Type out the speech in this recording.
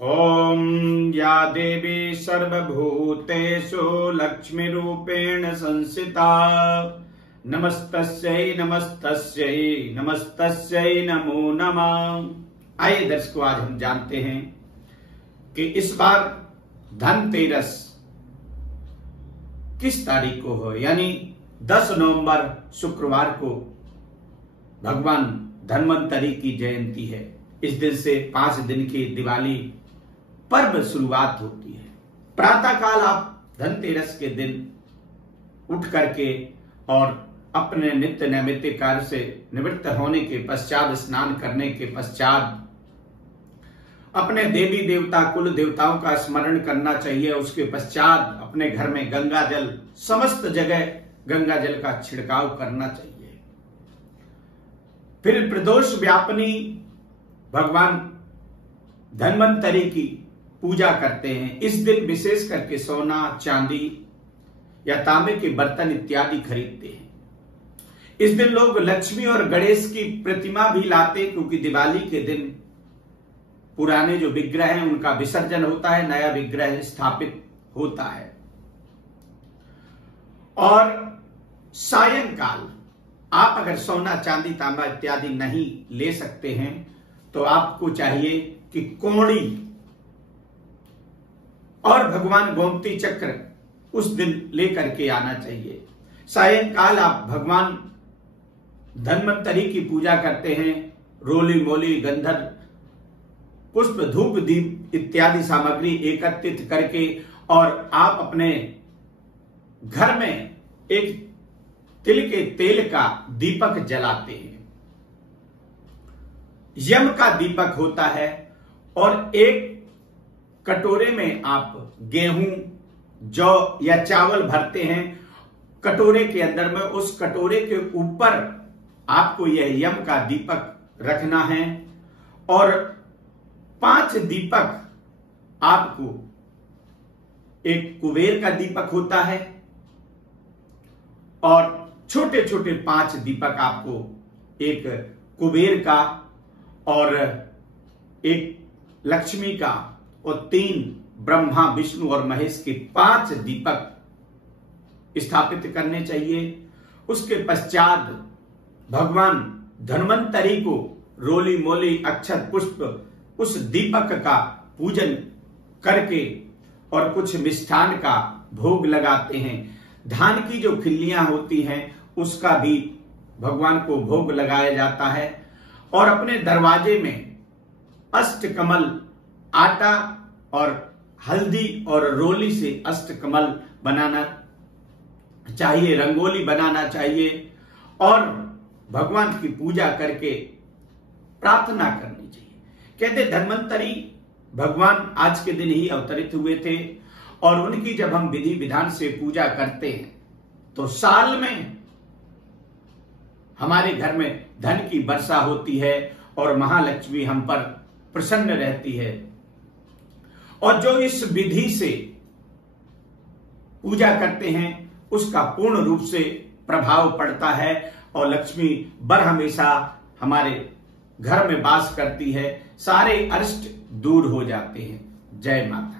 ओम या देवी सर्वभूतेषु लक्ष्मीरूपेण संस्थिता नमस्तस्यै नमस्तस्यै नमस्तस्यै नमो नमः। आइए दर्शकों, आज हम जानते हैं कि इस बार धनतेरस किस तारीख को हो, यानी 10 नवंबर शुक्रवार को भगवान धन्वंतरी की जयंती है। इस दिन से 5 दिन की दिवाली पर्व शुरुआत होती है। प्रातः काल आप धनतेरस के दिन उठ करके और अपने नित्य नैमित्तिक कार्य से निवृत्त होने के पश्चात, स्नान करने के पश्चात अपने देवी देवता कुल देवताओं का स्मरण करना चाहिए। उसके पश्चात अपने घर में गंगा जल, समस्त जगह गंगा जल का छिड़काव करना चाहिए। फिर प्रदोष व्यापिनी भगवान धन्वंतरी की पूजा करते हैं। इस दिन विशेष करके सोना, चांदी या तांबे के बर्तन इत्यादि खरीदते हैं। इस दिन लोग लक्ष्मी और गणेश की प्रतिमा भी लाते, क्योंकि दिवाली के दिन पुराने जो विग्रह हैं उनका विसर्जन होता है, नया विग्रह स्थापित होता है। और सायंकाल आप अगर सोना, चांदी, तांबा इत्यादि नहीं ले सकते हैं तो आपको चाहिए कि कोड़ी और भगवान गोमती चक्र उस दिन लेकर के आना चाहिए। सायंकाल आप भगवान धन्वंतरी की पूजा करते हैं। रोली मोली, गंधर, पुष्प, धूप, दीप इत्यादि सामग्री एकत्रित करके और आप अपने घर में एक तिल के तेल का दीपक जलाते हैं। यम का दीपक होता है और एक कटोरे में आप गेहूं, जौ या चावल भरते हैं। कटोरे के अंदर में उस कटोरे के ऊपर आपको यह यम का दीपक रखना है और 5 दीपक आपको, एक कुबेर का दीपक होता है और छोटे छोटे 5 दीपक आपको, एक कुबेर का और एक लक्ष्मी का और 3 ब्रह्मा, विष्णु और महेश के 5 दीपक स्थापित करने चाहिए। उसके पश्चात भगवान धन्वंतरी को रोली मोली, अक्षत, पुष्प उस दीपक का पूजन करके और कुछ मिष्ठान का भोग लगाते हैं। धान की जो खिल्लियां होती हैं उसका भी भगवान को भोग लगाया जाता है। और अपने दरवाजे में अष्टकमल, आटा और हल्दी और रोली से अष्टकमल बनाना चाहिए, रंगोली बनाना चाहिए और भगवान की पूजा करके प्रार्थना करनी चाहिए। कहते धन्वंतरी भगवान आज के दिन ही अवतरित हुए थे और उनकी जब हम विधि विधान से पूजा करते हैं तो साल में हमारे घर में धन की वर्षा होती है और महालक्ष्मी हम पर प्रसन्न रहती है। और जो इस विधि से पूजा करते हैं उसका पूर्ण रूप से प्रभाव पड़ता है और लक्ष्मी बर हमेशा हमारे घर में वास करती है। सारे अरिष्ट दूर हो जाते हैं। जय माता।